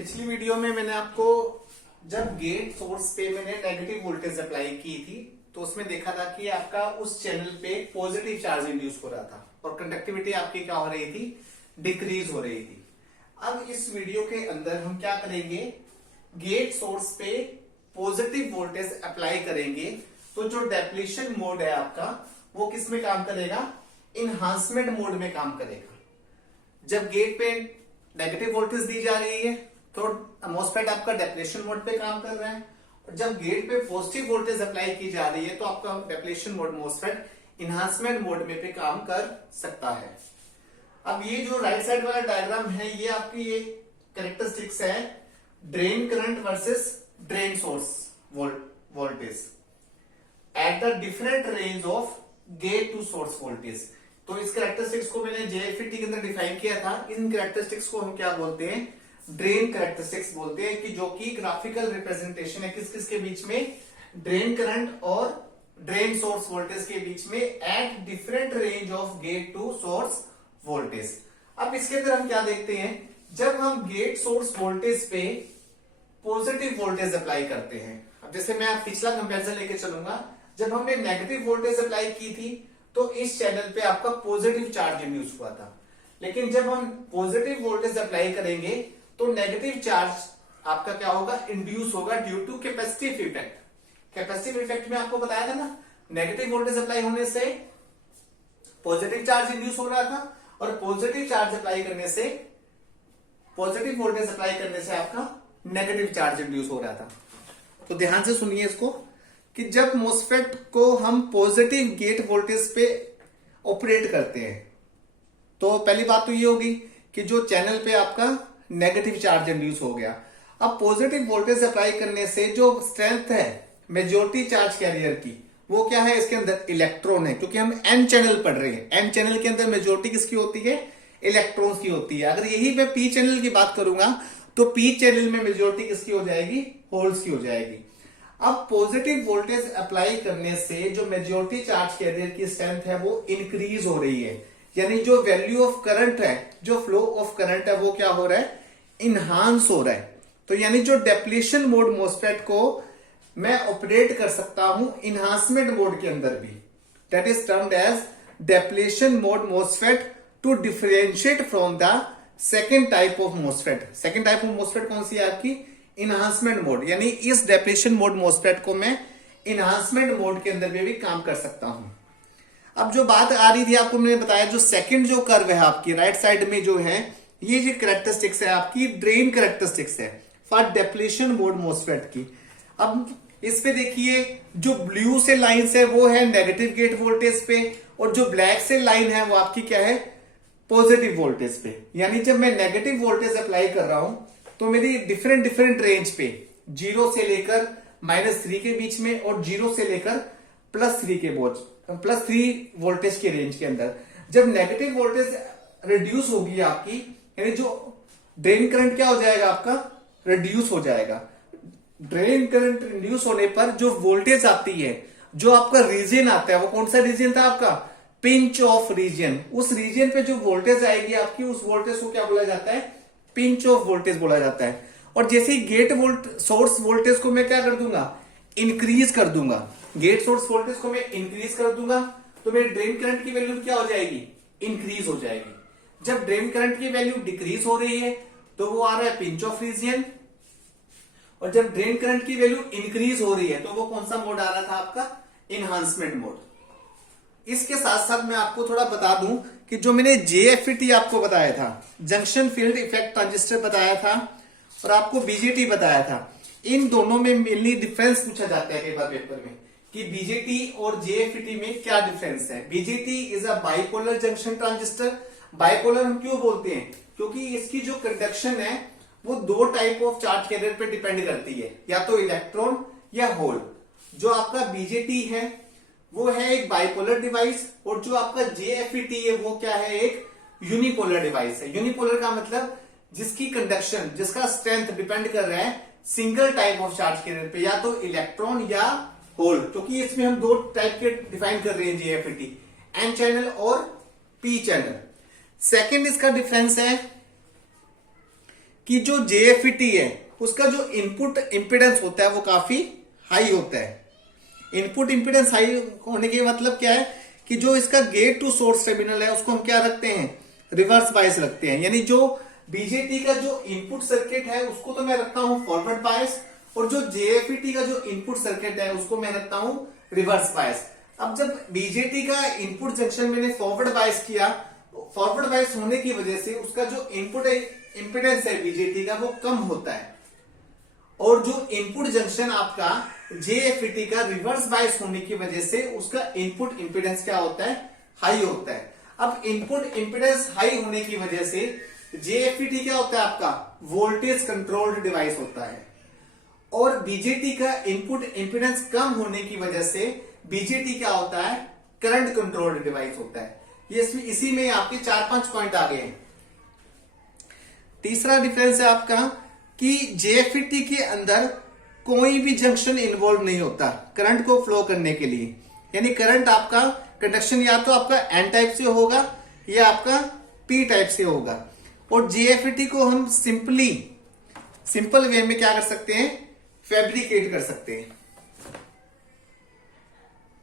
पिछली वीडियो में मैंने आपको जब गेट सोर्स पे मैंने नेगेटिव वोल्टेज अप्लाई की थी तो उसमें देखा था कि आपका उस चैनल पे पॉजिटिव चार्ज इंड्यूस हो रहा था और कंडक्टिविटी आपकी क्या हो रही थी, डिक्रीज हो रही थी। अब इस वीडियो के अंदर हम क्या करेंगे, गेट सोर्स पे पॉजिटिव वोल्टेज अप्लाई करेंगे तो जो डेप्लीशन मोड है आपका वो किस में काम करेगा, इनहांसमेंट मोड में काम करेगा। जब गेट पे नेगेटिव वोल्टेज दी जा रही है तो मॉसफेट आपका डेप्लीशन मोड पे काम कर रहा है, और जब गेट पे पॉजिटिव वोल्टेज अप्लाई की जा रही है तो आपका depletion mode MOSFET enhancement mode में पे काम कर सकता है। अब ये जो राइट साइड वाला डायग्राम है ये आपकी ये कैरेक्टरिस्टिक्स है drain current versus drain source voltage at the different range of gate to source voltage. तो इस कैरेक्टरिस्टिक्स को मैंने जेएफईटी के अंदर डिफाइन किया था। इन कैरेक्टरिस्टिक्स को हम क्या बोलते हैं, ड्रेन कैरेक्टरिस्टिक्स बोलते हैं, कि जो कि ग्राफिकल रिप्रेजेंटेशन है किस किस के बीच में, ड्रेन करंट और ड्रेन सोर्स वोल्टेज के बीच में at different range of gate to source voltage. अब इसके अंदर हम क्या देखते हैं, जब हम गेट सोर्स वोल्टेज पे पॉजिटिव वोल्टेज अप्लाई करते हैं, अब जैसे मैं पिछला कंपैरिजन लेके चलूंगा, जब हमने नेगेटिव वोल्टेज अप्लाई की थी तो इस चैनल पे आपका पॉजिटिव चार्ज इंड्यूस हुआ था, लेकिन जब हम पॉजिटिव वोल्टेज अप्लाई करेंगे तो नेगेटिव चार्ज आपका क्या होगा, इंड्यूस होगा due to capacitive effect. Capacitive effect में आपको बताया था ना, नेगेटिव वोल्टेज अप्लाई होने से पॉजिटिव चार्ज इंड्यूस हो रहा था और पॉजिटिव चार्ज अप्लाई करने से, पॉजिटिव वोल्टेज अप्लाई करने से आपका नेगेटिव चार्ज इंड्यूस हो रहा था। तो ध्यान से सुनिए इसको कि जब मॉसफेट को हम पॉजिटिव गेट वोल्टेज पे ऑपरेट करते हैं तो पहली बात तो ये होगी कि जो चैनल पे आपका नेगेटिव चार्ज इंड्यूस हो गया। अब पॉजिटिव वोल्टेज अप्लाई करने से जो स्ट्रेंथ है मेजॉरिटी चार्ज कैरियर की, वो क्या है, इसके अंदर इलेक्ट्रॉन है, क्योंकि हम एन चैनल पढ़ रहे हैं। एन चैनल के अंदर मेजॉरिटी किसकी होती है, इलेक्ट्रॉन्स की होती है। अगर यही मैं पी चैनल की बात करूंगा तो पी चैनल में मेजॉरिटी किसकी हो जाएगी, होल्स की हो जाएगी। अब पॉजिटिव वोल्टेज अप्लाई करने से जो मेजॉरिटी चार्ज कैरियर की स्ट्रेंथ है वो इंक्रीज हो रही है, यानी जो वैल्यू ऑफ करंट है, जो फ्लो ऑफ करंट है वो क्या हो रहा है, इनहांस हो रहा है। तो यानी जो डेप्लीशन मोड मॉसफेट को मैं ऑपरेट कर सकता हूं इनहांसमेंट मोड के अंदर भी, that is termed as depletion mode MOSFET to differentiate from the second type of MOSFET. Second type of MOSFET कौन सी है आपकी, इनहांसमेंट मोड, यानी इस डेप्लीशन मोड मॉसफेट को मैं इनहांसमेंट मोड के अंदर भी काम कर सकता हूं। अब जो बात आ रही थी आपको मैंने बताया, जो सेकंड जो कर्व है आपकी राइट साइड में जो है, ये जो कैरेक्टरिस्टिक्स है आपकी ड्रेन कैरेक्टरिस्टिक्स है फॉर डेप्लीशन मोड मॉसफेट की। अब इस पे देखिए जो ब्लू से लाइंस है वो है नेगेटिव गेट वोल्टेज पे, और जो ब्लैक से लाइन है वो आपकी क्या है, पॉजिटिव वोल्टेज पे। यानी जब मैं नेगेटिव वोल्टेज अप्लाई कर रहा हूं तो मेरी डिफरेंट रेंज पे, 0 से लेकर -3 के बीच में और 0 से लेकर +3 के +3 वोल्टेज के रेंज के अंदर जब नेगेटिव वोल्टेज रिड्यूस होगी आपकी, यानी जो ड्रेन करंट क्या हो जाएगा आपका, रिड्यूस हो जाएगा। ड्रेन करंट रिड्यूस होने पर जो वोल्टेज आती है, जो आपका रीजन आता है, वो कौन सा रीजन था आपका, पिंच ऑफ रीजन। उस रीजन पे जो वोल्टेज आएगी आपकी, उस वोल्टेज को क्या बोला जाता है, पिंच ऑफ वोल्टेज बोला जाता है। और जैसे ही गेट सोर्स वोल्टेज को मैं क्या कर दूंगा, इंक्रीज कर दूंगा, गेट सोर्स वोल्टेज को मैं इंक्रीज कर दूंगा तो मेरी ड्रेन करंट की वैल्यू क्या हो जाएगी, इंक्रीज हो जाएगी। जब ड्रेन करंट की वैल्यू डिक्रीज हो रही है तो वो आ रहा है पिंच ऑफ रीजन, और जब ड्रेन करंट की वैल्यू इंक्रीज हो रही है तो वो कौन सा मोड आ रहा था आपका, इनहांसमेंट मोड। इसके साथ साथ मैं आपको थोड़ा बता दूं कि जो मैंने जेएफईटी आपको बताया था, जंक्शन फील्ड इफेक्ट ट्रांजिस्टर बताया था, और आपको बीजेटी बताया था, इन दोनों में मेनली डिफरेंस पूछा जाता है पेपर में कि बीजेटी और जेएफईटी में क्या डिफरेंस है। BJT is a bipolar junction transistor. Bipolar हम क्यों बोलते हैं, क्योंकि इसकी जो कंडक्शन है वो 2 टाइप ऑफ चार्ज कैरियर पे डिपेंड करती है, या तो इलेक्ट्रॉन या होल। जो आपका बीजेटी है वो है एक बाइपोलर डिवाइस, और जो आपका जेएफईटी है वो क्या है, एक यूनिपोलर डिवाइस है। यूनिपोलर का मतलब जिसकी कंडक्शन, जिसका स्ट्रेंथ डिपेंड कर रहा है single type of charge carrier पे, या तो इलेक्ट्रॉन या होल, क्योंकि इसमें हम 2 टाइप के डिफाइन कर रहे हैं जेएफईटी, एन चैनल और पी चैनल। सेकेंड इसका डिफरेंस है कि जो JFET है उसका जो इनपुट इंपिडेंस होता है वो काफी हाई होता है। इनपुट इंपिडेंस हाई होने के मतलब क्या है कि जो इसका गेट टू सोर्स टर्मिनल है उसको हम क्या रखते हैं, रिवर्स बायस रखते हैं। यानी जो बीजेटी का जो इनपुट सर्किट है उसको तो मैं रखता हूं फॉरवर्ड बायस, और जो JFET का जो इनपुट सर्किट है उसको मैं रखता हूं रिवर्स बायस। अब जब बीजेटी का इनपुट जंक्शन मैंने फॉरवर्ड बायस किया, फॉरवर्ड बायस होने की वजह से उसका जो इनपुट इंपिडेंस है बीजेटी का वो कम होता है, और जो इनपुट जंक्शन आपका JFET का रिवर्स बायस होने की वजह से उसका इनपुट इंपिडेंस क्या होता है, हाई होता है। अब इनपुट इंपिडेंस हाई होने की वजह से JFET क्या होता है आपका, वोल्टेज कंट्रोल्ड डिवाइस होता है, और बीजेटी का इनपुट इंपिडेंस कम होने की वजह से बीजेटी क्या होता है, करंट कंट्रोल्ड डिवाइस होता है। ये इसी में आपके 4-5 पॉइंट आ गए हैं। तीसरा डिफरेंस है आपका कि JFET के अंदर कोई भी जंक्शन इन्वॉल्व नहीं होता करंट को फ्लो करने के लिए। यानी करंट आपका कंडक्शन या तो आपका N टाइप से होगा या आपका P टाइप से होगा, और JFET को हम सिंपल वे में क्या कर सकते हैं, फैब्रिकेट कर सकते हैं।